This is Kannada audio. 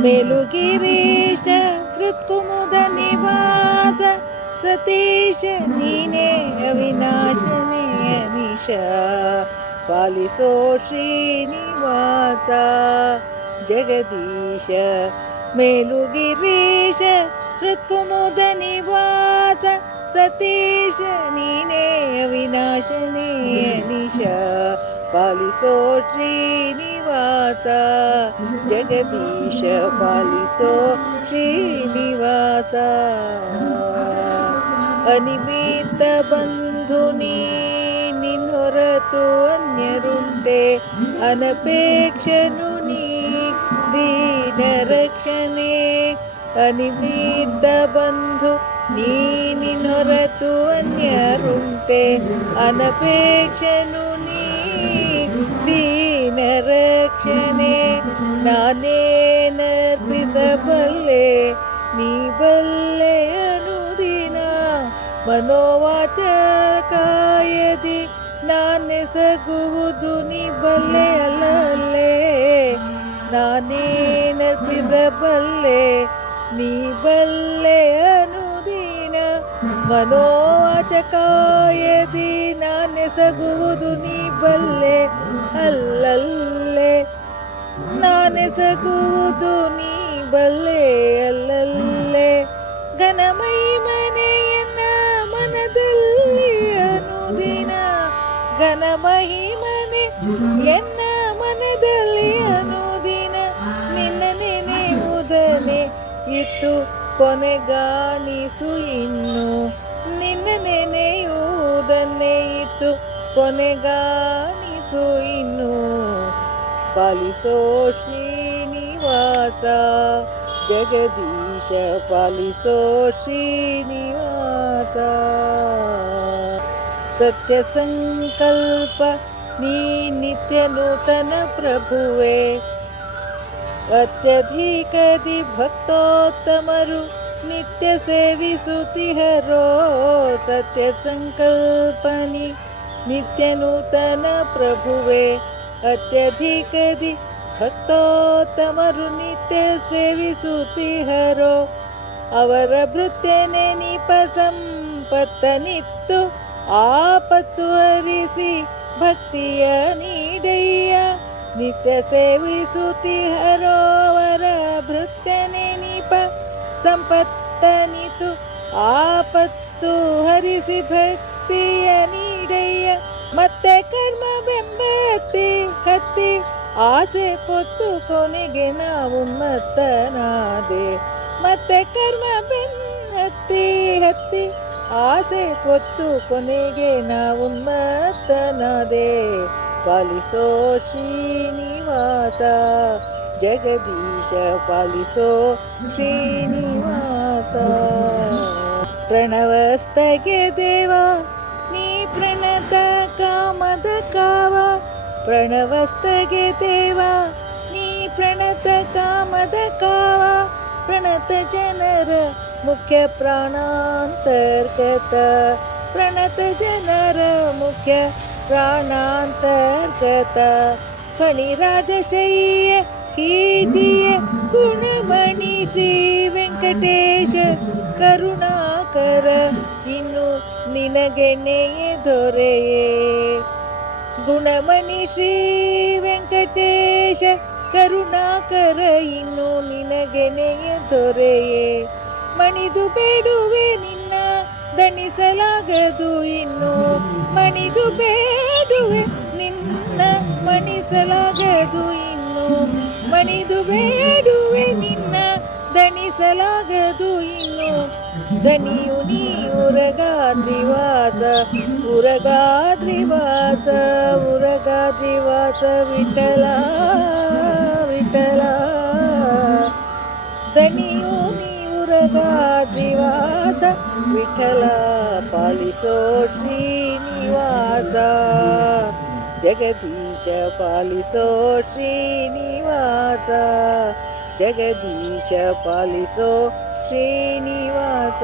मेलुगिरीश कृत्कुमुदनिवास सतीश कुमुदनिवास अविनाशने ने पालिसो श्रीनिवास जगदीश मेलुगिरीश कृत्कुमुदनिवास सतीश नीने अविनाशने अनिश ಅವಿನಾಶನೇ ಅನಿಶ ಪಾಲಿಸೋ ಶ್ರೀನಿವಾಸ ಜಗದೀಶ ಪಾಲಿಸೋ ಶ್ರೀನಿವಾಸ ಅನಿಮಿತ್ತ ಬಂಧು ನೀ ನಿನ್ನೊರತು ಅನ್ಯರುಂಟೆ ಅನಪೇಕ್ಷನು ನೀ ದೀನ ರಕ್ಷಣೆ ಅನಿಮಿತ್ತ ಬಂಧು ನೀ ನಿನ್ನೊರತು ಅನ್ಯರುಂಟೆ ಅನಪೇಕ್ಷನು ನೀ ದೀನ ರಕ್ಷಣೆ ನಾನೇನರ್ಪಿಸಬಲ್ಲೆ ನೀ ಬಲ್ಲೆ ಅನುದಿನ. ಮನೋವಾಚ ಕಾಯದಿ ನಾನೆಸಗುವುದು ನೀ ಬಲ್ಲೆ ಅಲ್ಲಲ್ಲೇ. ನಾನೇನರ್ಪಿಸಬಲ್ಲೆ ನೀ ಬಲ್ಲೆ ಮನೋವಾಚ ಎದಿ ನಾನೆಸಗುವುದು ನೀ ಬಲ್ಲೆ, ಅಲ್ಲಲ್ಲೇ. ನಾನೆಸಗುವುದು ನೀ ಬಲ್ಲೆ, ಅಲ್ಲಲ್ಲೇ. ಘನಮೈ ಮನೆಯನ್ನ ಮನದಲ್ಲಿ ಅನುದಿನ. ಘನಮಹಿಮನೆ ಎನ್ನ ಮನದಲ್ಲಿ ಅನುದಿನ. ನಿನ್ನ ನೆನೆಯುವುದನೆ ಇತ್ತು. ಕೊನೆಗಾಣಿಸು ಇನ್ನು. ನಿನ್ನ ನೆನೆಯುವುದನ್ನೇ ಇತ್ತು ಕೊನೆಗಾಣಿಸು ಇನ್ನು. ಪಾಲಿಸೋ ಶ್ರೀನಿವಾಸ. ಜಗದೀಶ, ಪಾಲಿಸೋ ಶ್ರೀನಿವಾಸ. ಸತ್ಯ ಸಂಕಲ್ಪ, ನೀ ನಿತ್ಯ ನೂತನ ಪ್ರಭುವೆ. ಅತ್ಯಧಿಕದಿ ಭಕ್ತೋತ್ತಮರು ನಿತ್ಯ ಸೇವಿಸುತ್ತಿಹರೋ ಸತ್ಯ ಸಂಕಲ್ಪನಿ ನಿತ್ಯ ನೂತನ ಪ್ರಭುವೆ ಅತ್ಯಧಿಕದಿ ಭಕ್ತೋತ್ತಮರು ನಿತ್ಯ ಸೇವಿಸುತ್ತಿಹರೋ. ಅವರ ಭೃತ್ಯನೆ ಸಂಪತ್ತನಿತ್ತು ಆಪತ್ತು ಹರಿಸಿ ಭಕ್ತಿಯ ನೀಡಯ್ಯ ನಿತ್ಯ ಸೇವಿಸುತ್ತಿ ಹರೋವರ ಭೃತ್ಯ ನೆನಿಪ ಸಂಪತ್ತನಿತು ಆಪತ್ತು ಹರಿಸಿ ಭಕ್ತಿಯ ನೀಡಯ್ಯ. ಮತ್ತೆ ಕರ್ಮ ಬೆಂಬತ್ತಿ ಹತ್ತಿ ಆಸೆ ಪೊತ್ತು ಕೊನೆಗೆ ನಾವು ಮತ್ತನಾದೆ ಮತ್ತೆ ಕರ್ಮ ಬೆನ್ನತ್ತಿ ಹತ್ತಿ ಆಸೆ ಪೊತ್ತು ಕೊನೆಗೆ ನಾವು ಮತ್ತನಾದೆ पालिसो श्रीनिवास जगदीश पालिसो श्रीनिवास प्रणवस्तगे देवा नी प्रणत कामद काव प्रणवस्तगे देवा नी प्रणत कामद काव प्रणत जनर मुख्य प्राणान्तर्गत प्रणत जनर मुख्य ಪ್ರಾಣಾಂತರ್ಗತ. ಫಣಿರಾಜಶಯ್ಯ ಕೀಜಿಯ ಗುಣಮಣಿ ಶ್ರೀ ವೆಂಕಟೇಶ ಕರುಣಾಕರ, ಇನ್ನು ನಿನಗೆಣ್ಣೆಯೇ ದೊರೆಯೇ. ಗುಣಮಣಿ ಶ್ರೀ ವೆಂಕಟೇಶ ಕರುಣಾಕರ, ಇನ್ನು ನಿನಗೆನೆಯ ದೊರೆಯೇ. ಮಣಿದು ಬೇಡುವೆ ನಿನ್ನ, ದಣಿಸಲಾಗದು ಇನ್ನು. ಮಣಿದು ನಿನ್ನ ಮಣಿಸಲಾಗದು ಇನ್ನು ಮಣಿದು ಬೇಡುವೆ ನಿನ್ನ ದಣಿಸಲಾಗದು ಇನ್ನು ದಣಿಯು ನೀ ಉರಗಾದ್ರಿವಾಸ ಉರಗಾದ್ರಿವಾಸ ಉರಗಾದ್ರಿವಾಸ ವಿಠಲ ವಿಠಲ ದಣಿಯು ನೀ ಉರಗಾದ್ರಿವಾಸ ವಿಠಲ ಪಾಲಿಸೋ ಶ್ರೀನಿವಾಸ జగదీశ పాలిసో శ్రీనివాస. జగదీశ పాలిసో శ్రీనివాస.